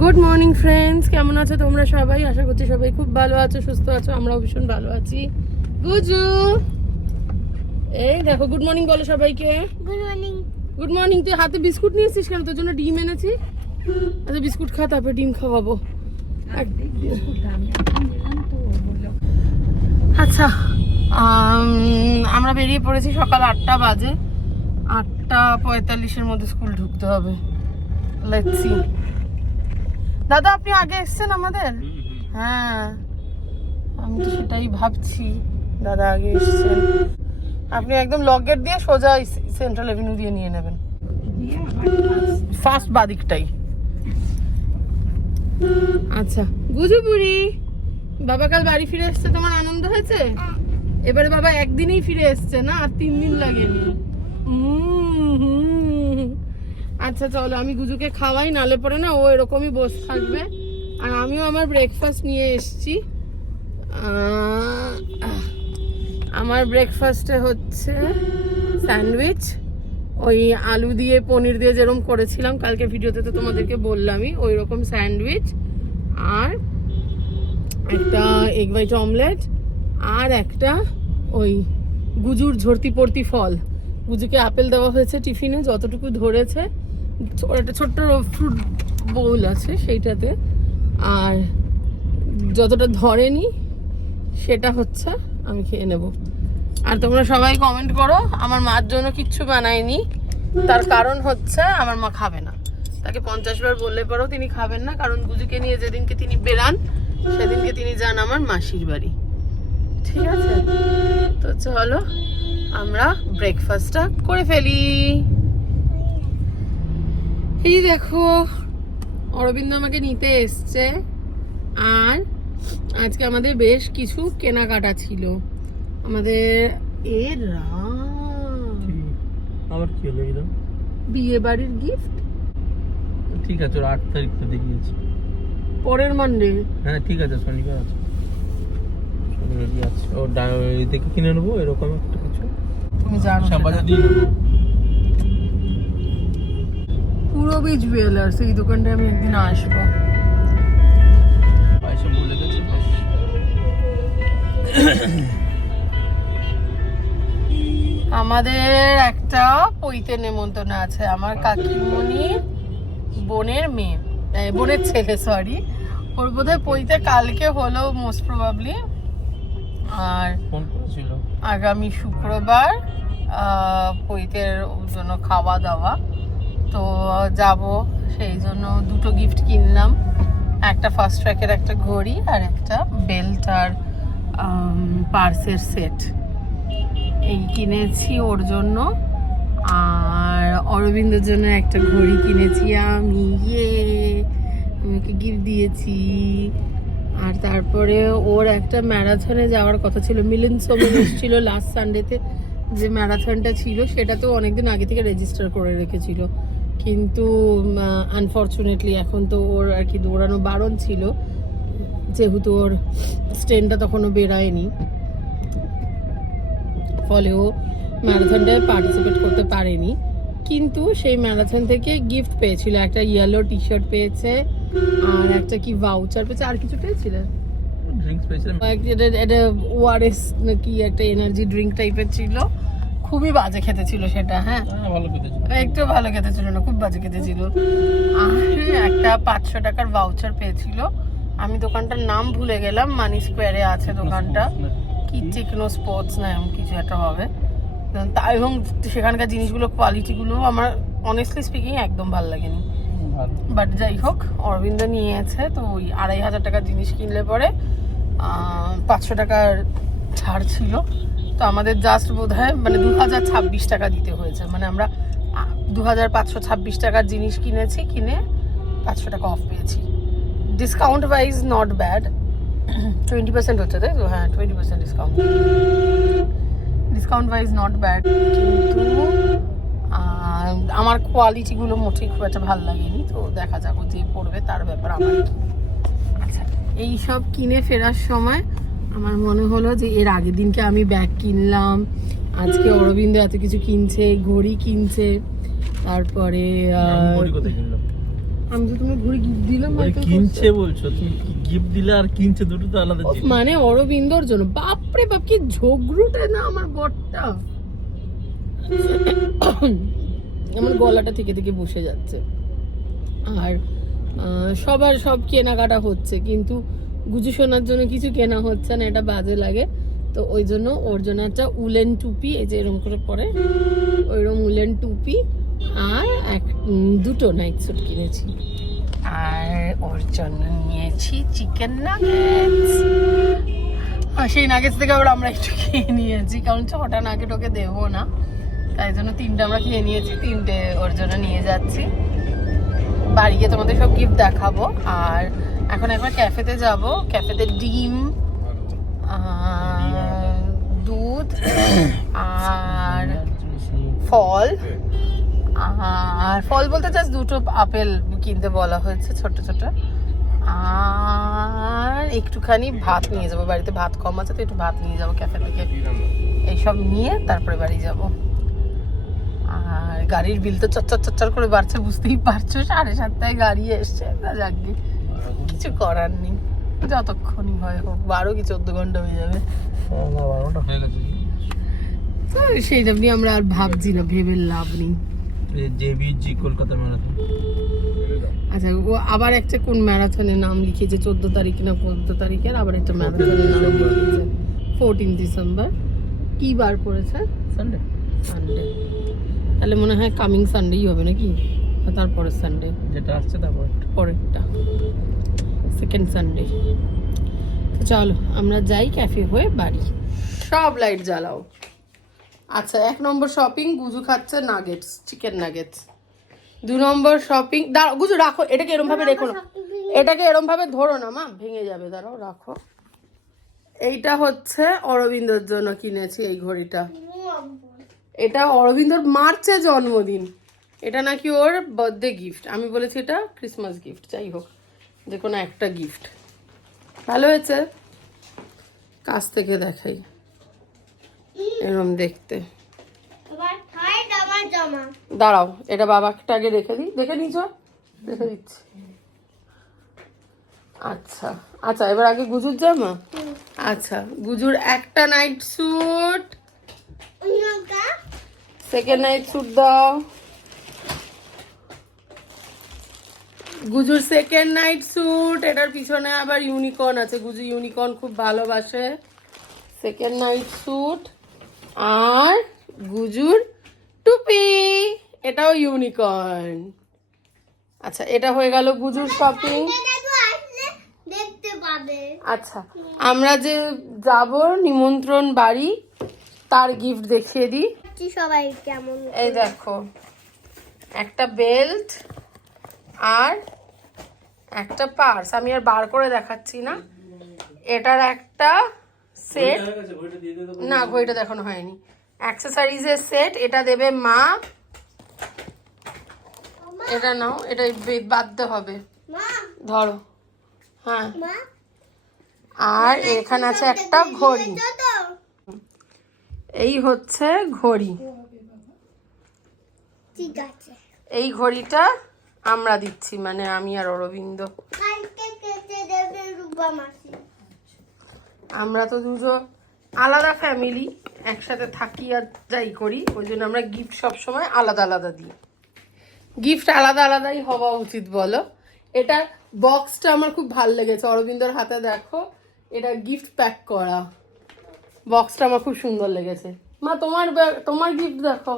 Good morning friends, কেমন আছো তোমরা সবাই? আশা করছি সবাই খুব ভালো আছো, সুস্থ আছো। আমরাও ভীষণ ভালো আছি। গুজু, এই দেখো, গুড মর্নিং বলো সবাইকে। Good morning. Good morning. তুই হাতে বিস্কুট নিয়েছিস কেন? তোর জন্য ডিম এনেছি। আচ্ছা, বিস্কুট খা, তারপর ডিম খাওয়াবো। আচ্ছা, আমরা বেরিয়ে পড়েছি। সকাল 8টা বাজে। 8:45-এর মধ্যে স্কুল ঢুকতে হবে। Let's see. দাদা, আপনি আগে এসছেন আমাদের? হ্যাঁ, আমি তো সেটাই ভাবছি। দাদা আগে এসছেন। আপনি একদম লক গেট দিয়ে সোজা সেন্ট্রাল এভিনিউ দিয়ে নিয়ে নেবেন, ফার্স্ট বাদিকটাই। আচ্ছা গুজুপুরি, বাবা কাল বাড়ি ফিরে এসছে, তোমার আনন্দ হয়েছে? এবারে বাবা একদিনেই ফিরে এসছে না, আর 3 দিন লাগেনি। আচ্ছা চলো, আমি গুজুকে খাওয়াই, নালে পরে না ও এরকমই বসে থাকবে। আর আমিও আমার ব্রেকফাস্ট নিয়ে এসছি। আমার ব্রেকফাস্টে হচ্ছে স্যান্ডউইচ, ওই আলু দিয়ে পনির দিয়ে যেরকম করেছিলাম কালকে ভিডিওতে, তো তোমাদেরকে বললামই, ওই রকম স্যান্ডউইচ, আর একটা এগ হোয়াইট অমলেট, আর একটা ওই গুজুর ঝর্তি পড়তি ফল। গুজুকে আপেল দেওয়া হয়েছে টিফিনে, যতটুকু ধরেছে। একটা ছোট্ট ফ্রুট বোল আছে সেইটাতে, আর যতটা ধরেনি সেটা হচ্ছে আমি খেয়ে নেব। আর তোমরা সবাই কমেন্ট করো আমার মার জন্য কিচ্ছু বানায়নি, তার কারণ হচ্ছে আমার মা খাবে না। তাকে 50 বার বললে পরেও তিনি খাবেন না, কারণ গুজুকে নিয়ে যেদিনকে তিনি বেরান সেদিনকে তিনি যান আমার মাসির বাড়ি। ঠিক আছে, তো চলো আমরা ব্রেকফাস্টটা করে ফেলি। এই দেখো, অরবিন্দ আমাকে নিতে এসছে, আর আজকে আমাদের বেশ কিছু কেনাকাটা ছিল। আমাদের আবার কি হলো? এরা বিয়ে বাড়ির গিফট। ঠিক আছে, ওর 8 তারিখ তো দেখিয়েছি, পরের মানডে। হ্যাঁ ঠিক আছে, শনিবার আছে, শনিবারই আছে। ও দেখে কিনে নেবো এরকম একটা কিছু, তুমি জানো শ্যামবাজার দিয়ে নেবো। পুরবী জুয়েলার্স, এই দোকানটায় আমি একদিন আসবো। পয়সা বলে গেছে। আমাদের একটা পৈতে নেমন্তন্ন আছে, আমার কাকিমণির বোনের মেয়ে, বোনের ছেলে, সরি। ওর বোধহয় পৈতে কালকে হলো মোস্ট প্রবাবলি। আর ফোন করেছিল আগামী শুক্রবার পৈতের জন্য খাওয়া দাওয়া, তো যাব। সেই জন্য দুটো গিফট কিনলাম, একটা ফার্স্ট ট্র্যাকের একটা ঘড়ি, আর একটা বেল্ট আর পার্সের সেট। এই কিনেছি ওর জন্য। আর অরবিন্দের জন্য একটা ঘড়ি কিনেছি আমি, আমাকে গিফট দিয়েছি। আর তারপরে ওর একটা ম্যারাথনে যাওয়ার কথা ছিল, মিলিন সোমেন এসেছিল লাস্ট সানডেতে, যে ম্যারাথনটা ছিল সেটাতেও অনেকদিন আগে থেকে রেজিস্টার করে রেখেছিল, কিন্তু আনফর্চুনেটলি এখন তো ওর আর কি দৌড়ানো বারণ ছিল, যেহেতু ওর স্টেনটা তখনও বেরোয়নি, ফলে ও ম্যারাথনটায় পার্টিসিপেট করতে পারেনি। কিন্তু সেই ম্যারাথন থেকে গিফট পেয়েছিল, একটা ইয়েলো টি শার্ট পেয়েছে, আর একটা কি ভাউচার পেয়েছে, আর কিছু পেয়েছিল, ড্রিঙ্কস পেয়েছিলাম, এটা ওআরএস নাকি একটা এনার্জি ড্রিঙ্ক টাইপের ছিল, খুবই বাজে খেতে ছিল সেটা। হ্যাঁ, ভালো খেতে ছিল, একটু ভালো খেতে ছিল না, খুব বাজে খেতে ছিল। আর একটা 500 টাকার ভাউচার পেয়েছিল, আমি দোকানটার নাম ভুলে গেলাম, মানি স্কোয়ারে আছে দোকানটা, কি টেকনো স্পোর্টস না এমন কিছু একটা হবে। এবং সেখানকার জিনিসগুলো, কোয়ালিটিগুলো আমার অনেস্টলি স্পিকিং একদম ভালো লাগেনি, বাট যাই হোক অরবিন্দ নিয়ে আছে, তো ওই 2500 টাকার জিনিস কিনলে পরে 500 টাকার ছাড় ছিল। তো আমাদের জাস্ট বোধ হয় মানে 2026 টাকা দিতে হয়েছে, মানে আমরা 2526 টাকার জিনিস কিনেছি, কিনে 500 টাকা অফ পেয়েছি। ডিসকাউন্ট ওয়াইজ নট ব্যাড, 20% হচ্ছে, তাই তো? হ্যাঁ, 20% discount, discount wise not bad. কিন্তু আমার কোয়ালিটিগুলো মোটেই খুব একটা ভালো লাগেনি, তো দেখা যাক যে পড়বে তার ব্যাপার আমার কি। আচ্ছা, এই সব কিনে ফেরার সময় আমার মনে হলো যে এর আগের দিনকে আমি ব্যাগ কিনলাম, আজকে অরবিন্দ এত কিছু কিনছে, ঘড়ি কিনছে, তারপরে আমি তো তুমি ঘুরে গিফট দিলাম, ওই কিনছে বলছো তুমি, গিফট দিলে আর কিনছে দুটো তো আলাদা জিনিস। মানে অরবিন্দর জন্য, বাপরে বাপ কি ঝগড়ুটে না আমার বরটা। আমার গলাটা থেকে থেকে বসে যাচ্ছে। আর সবার সব কেনাকাটা হচ্ছে, কিন্তু গুজু সোনার জন্য কিছু কেনা হচ্ছে না, এটা বাজে লাগে। তো ওই জন্য ওর জন্য একটা উলেন টুপি, এই যে এরকম করে পরে ওইরকম উলেন টুপি আর দুটো নাইট স্যুট কিনেছি। আর ওর জন্য নিয়েছি চিকেন নাগেটস। সেই নাগেটস থেকে আবার আমরা একটু খেয়ে নিয়েছি, কারণ 6টা নাগেট ওকে দেবো না, তাই জন্য 3টে আমরা খেয়ে নিয়েছি, 3টে ওর জন্য নিয়ে যাচ্ছি। বাড়ি গিয়ে তোমাদের সব গিফট দেখাবো। আর এখন একবার ক্যাফেতে যাব, ক্যাফেতে ডিম, দুধ আর ফল, আর ফল বলতে জাস্ট 2টো আপেল কিনতে বলা হয়েছে ছোট ছোট, আর একটুখানি ভাত নিয়ে যাবো, বাড়িতে ভাত কম আছে তো একটু ভাত নিয়ে যাবো ক্যাফে থেকে। এইসব নিয়ে তারপরে বাড়ি যাব। আর গাড়ির বিল তো চচ্চর করে বাড়ছে, বুঝতেই পারছো, 7:30টায় গাড়ি এসছে। যাকগে, কিছু করার নেই, যতক্ষণই হয় হোক, 12 কি 14 ঘন্টা হয়ে যাবে। 12টা হয়ে গেছে। তো সেইটা নিয়ে আমরা আর ভাবছি না, ভেবে লাভ নেই। জেবিজি কলকাতা ম্যারাথন। আচ্ছা, ও আবার একটা কোন ম্যারাথনের নাম লিখেছে, 14 তারিখ না 15 তারিখের আবার একটা ম্যারাথনের নাম লিখেছে, 14 ডিসেম্বর। কি বার পড়েছে? সানডে। সানডে, তাহলে মনে হয় কামিং সানডেই হবে নাকি, তারপরের সানডে যেটা আসছে তারপরে পরেরটা, সেকেন্ড সানডে। তো চলো আমরা যাই ক্যাফে হয়ে বাড়ি। সব লাইট জ্বালাও। আচ্ছা, 1 নম্বর শপিং, গুজু খাচ্ছে নাগেটস, চিকেন নাগেটস। 2 নম্বর শপিং, দাঁড়াও গুজু রাখো, এটাকে এরম ভাবে রেখো না, এটাকে এরম ভাবে ধরো না মা, ভেঙে যাবে, দাঁড়াও রাখো। এইটা হচ্ছে অরবিন্দর জন্য কিনেছি এই ঘড়িটা, এটা অরবিন্দর মার্চে জন্মদিন, এটা নাকি ওর বার্থডে গিফট। আমি বলেছি এটা ক্রিসমাস গিফট, যাই হোক যে কোনো একটা গিফট। ভালো হয়েছে, কাছ থেকে দেখাই, এরকম দেখতে। দাঁড়াও, এটা বাবাকে আগে রেখে দিই, দেখে নিয়েছ, রেখে দিচ্ছি। আচ্ছা আচ্ছা, এবার আগে গুজুর জামা। আচ্ছা, গুজুর একটা night sweet, second night sweet দাও। গুজুর সেকেন্ড নাইট স্যুট, এটার পিছনে আবার ইউনিকর্ন আছে, গুজু ইউনিকর্ন খুব ভালোবাসে। সেকেন্ড নাইট স্যুট আর গুজুর টুপি, এটাও ইউনিকর্ন। আচ্ছা, এটা হয়ে গেল গুজুর শপিং। আচ্ছা, আমরা যে যাব নিমন্ত্রণ বাড়ি, তার গিফট দেখিয়ে দিই সবাই কেমন। এই দেখো, একটা বেল্ট আর একটা পার্স, আমি আর বার করে দেখাচ্ছি না। এটার একটা সেট, না ঘড়িটা দেখানো হয়নি, অ্যাক্সেসরিজের সেট, এটা দেবে মা। এটা নাও, এটা বাঁধতে হবে, ধরো। হ্যাঁ, আর এখানে আছে একটা ঘড়ি, এই হচ্ছে ঘড়ি। ঠিক আছে, এই ঘড়িটা আমরা দিচ্ছি, মানে আমি আর অরবিন্দ। আমরা তো দুজন আলাদা ফ্যামিলি, একসাথে থাকি আর যাই করি, ওই জন্য আমরা গিফট সবসময় আলাদা আলাদা দিই। গিফট আলাদা আলাদাই হওয়া উচিত বলো। এটা বক্সটা আমার খুব ভালো লেগেছে, অরবিন্দর হাতে দেখো, এটা গিফট প্যাক করা বক্সটা আমার খুব সুন্দর লেগেছে। মা তোমার গিফট দেখো,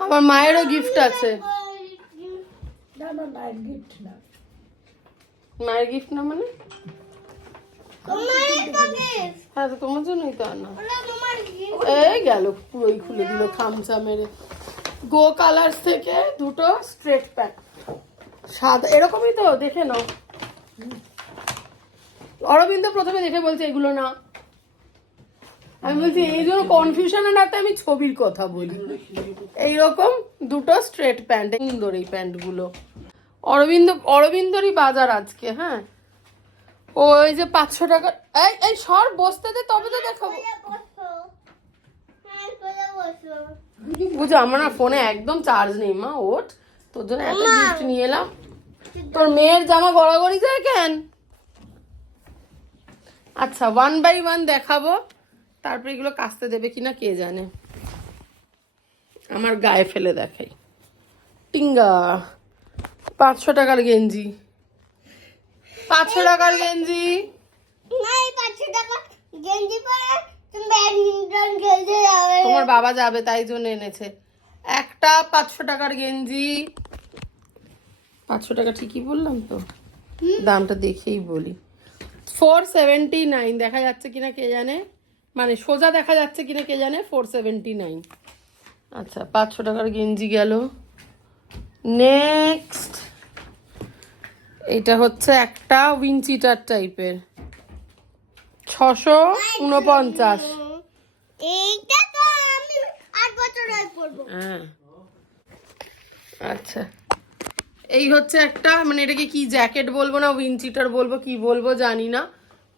আমার মায়েরও গিফট আছে। মায়ের গিফট না মানে, হ্যাঁ তো তোমার জন্যই তো আনা। এই গেল, পুরোই খুলে দিল খামচা মেরে। গো কালার্স থেকে 2টো স্ট্রেট প্যাক, সাদা, এরকমই তো, দেখে নাও। অরবিন্দ প্রথমে দেখে বলছে এগুলো না, আমি বলছি এই জন্য কনফিউশনে না, আমি ছবির কথা বলি। এইরকম 2টো স্ট্রেট প্যান্ট, সুন্দর এই প্যান্টগুলো। অরবিন্দরই বাজার আজকে। হ্যাঁ, ওই যে 500 টাকা, এই সর বসতে দে, তবে তো দেখাবো। বুঝো, আমার না ফোনে একদম চার্জ নেই মা, ওঠ তোর জন্য একটা গিফট নিয়ে এলাম। তোর মেয়ের জামা গড়াগড়ি যায় কেন? আচ্ছা 1 by 1 দেখাবো, তারপরে এগুলো কাচতে দেবে কিনা কে জানে। আমার গায়ে ফেলে দেখাই। টিঙ্গা 500 টাকার গেঞ্জি, 500 টাকার গেঞ্জি। নাই 500 টাকা গেঞ্জি পরে তুমি ব্যাডমিন্টন খেলতে যাবে। তোমার বাবা যাবে তাই জন্য এনেছে একটা 500 টাকার গেঞ্জি। 500 টাকা ঠিকই বললাম তো? দামটা দেখেই বলি। 479 দেখা যাচ্ছে কিনা কে জানে, মানে সোজা দেখা যাচ্ছে কিনা কে জানে। 479। আচ্ছা 500 টাকার গেঞ্জি গেল। নেক্সট এটা হচ্ছে একটা উইনচিটার টাইপের, 649। এইটা তো আমি 8 বছর আগে পরবো। হ্যাঁ আচ্ছা এই হচ্ছে একটা, মানে এটাকে কি জ্যাকেট বলবো না উইনচিটার বলবো কি বলবো জানি না,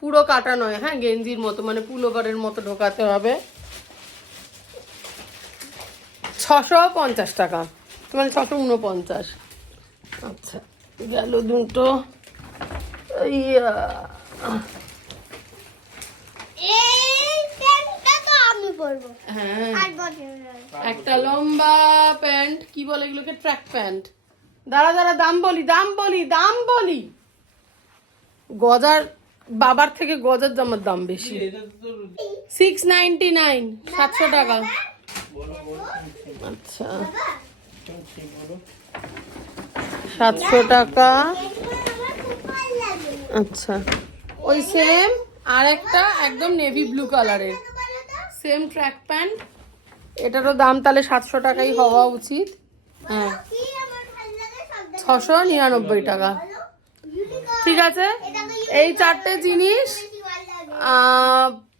পুরো কাটা নয়, হ্যাঁ গেঞ্জির মতো, মানে পুলোভারের মতো ঢোকাতে হবে। 650 টাকা, মানে 649। আচ্ছা গেল দুটো। ইয়া, এই প্যান্টটা তো আমি পরবো হ্যাঁ 8 বছর আগে। একটা লম্বা প্যান্ট, কি বলে এগুলোকে, ট্র্যাক প্যান্ট। দাঁড়া দাঁড়া দাম বলি। গজার বাবার থেকে গজার জামার দাম বেশি। 699, 700 টাকা। আচ্ছা 700 টাকা। আমার খুব ভালো লাগে। আচ্ছা ওই সেম আর একটা একদম নেভি ব্লু কালারের বলো তো সেম ট্র্যাক প্যান্ট, এটারও দাম তাহলে 700 টাকাই হওয়া উচিত। হ্যাঁ কি আমার ভালো লাগে সব 699 টাকা। ইউনিকর্ন। ঠিক আছে, এই চারটে জিনিস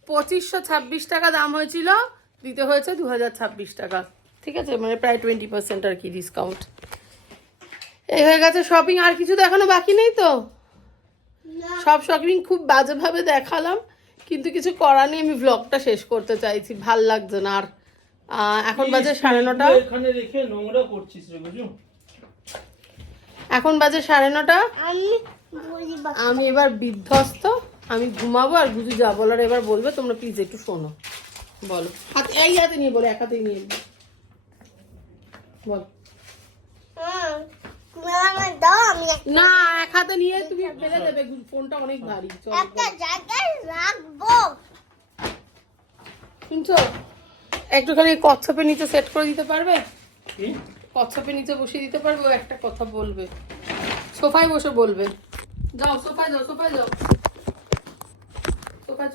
2526 টাকা দাম হয়েছিল, দিতে হয়েছে 2026 টাকা। ঠিক আছে, মানে প্রায় 20% আর কি ডিসকাউন্ট। এই হয়ে গেছে শপিং। আর কিছু দেখানো বাকি নেই তো? সব শপিং খুব বাজেভাবে দেখালাম, কিন্তু কিছু করার নেই, আমি ব্লগটা শেষ করতে চাইছি, ভাল লাগছে না আর। এখন বাজে 9:30। এখানে রেখে নোংরা করছিস রে বুঝু। এখন বাজে 9:30। আমি বলি আমি এবার বিধ্বস্ত, আমি ঘুমাবো। আর বুঝু যা বলার এবার বলবে, তোমরা প্লিজ একটু শোনো। বলো, এই হাতে নিয়ে বলো, এক হাতে নিয়ে বল। তুমি আমার দাও, আমি না, এক হাতে নিয়ে তুমি ফেলে দেবে, ফোনটা অনেক ভারী। চলো একটা জায়গায় রাখবো। শুনছো, একটুখানি কচ্ছপের নিচে সেট করে দিতে পারবে? কি? কচ্ছপের নিচে বসিয়ে দিতে পারবে? ও একটা কথা বলবে, সোফায় বসে বলবে। যাও সোফায় যাও, সোফায়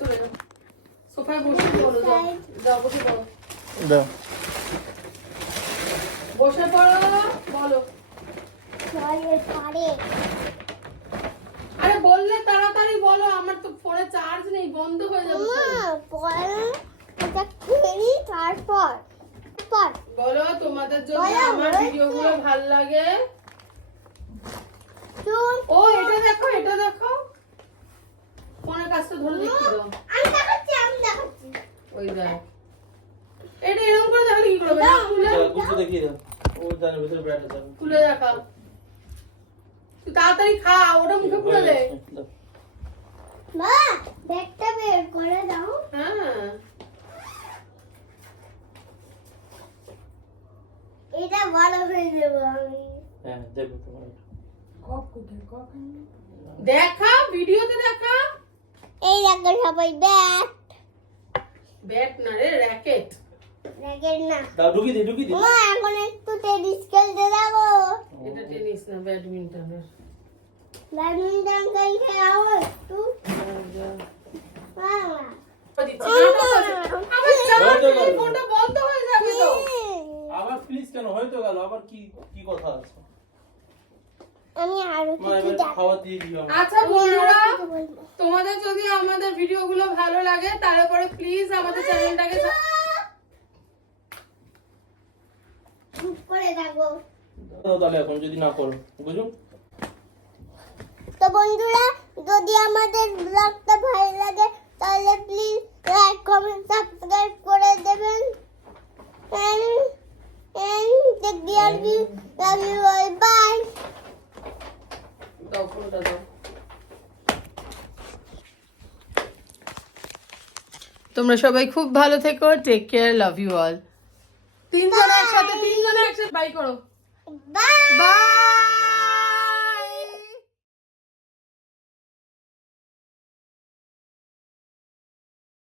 চলে যাও, সোফায় বসে বলো। যাও বসে পড়ো, দাও। বসে পড়ো, বলো। পারে আরে বললে তাড়াতাড়ি বলো, আমার তো ফোনে চার্জ নেই, বন্ধ হয়ে যাবে ফোন। এটা খেলি তারপর বলো, তোমাদের যদি বলো, আমার বলো। ভিডিওগুলো ভাল লাগে। ও এটা দেখো, ফোনের কাজটা ধরে দেখি দাও। আমি দেখাচ্ছি ওই দেখ, এটা এরকম করে দেখালে কি করবে? খুলে গুছু দেখিয়ে দাও। ও জানে ভিতরে ব্যাটা যাবে। খুলে দেখা, তুই তাড়াতাড়ি খা, ওটা মুখে পুরে দে। দাও। মা ব্যাগটা বের করে দাও। হ্যাঁ এটা ভালো হয়ে যাবে। আমি হ্যাঁ দেখো তোমার। দেখা, ভিডিওতে দেখা। এই দেখো সবাই ব্যাগ ব্যাট না রে, র্যাকেট। ব্যাগের না। দাও ঢুকি দে। মা এখন একটু টেনিস খেলতে যাবো। এটা টেনিস না, ব্যাডমিন্টনের। ব্যাডমিন্টন খেলতে যাবো একটু। বাবা আমার চার্জ নেই, ফোনটা বন্ধ হয়ে যাবে তো। আবার প্লিজ কেন হয়তো গেল, আবার কি কি কথা আছে? আমি আরো মা কিছু এবার খাওয়া দিয়ে দিও। আচ্ছা বন্ধুরা, তোমাদের যদি আমাদের ভিডিওগুলো ভালো লাগে তাহলে প্লিজ আমাদের চ্যানেলটাকে চুপ করে থাকবো। তাহলে এখন যদি না করো বুঝো। তো বন্ধুরা, যদি আমাদের ব্লগটা ভালো লাগে তাহলে প্লিজ লাইক কমেন্ট সাবস্ক্রাইব করে দেবেন। and take care of you. Love you all. Bye. দাও ফোনটা দাও। তোমরা সবাই খুব ভালো থেকো, take care, love you all. তিনজনে একসাথে বাই করো। Bye. বাই।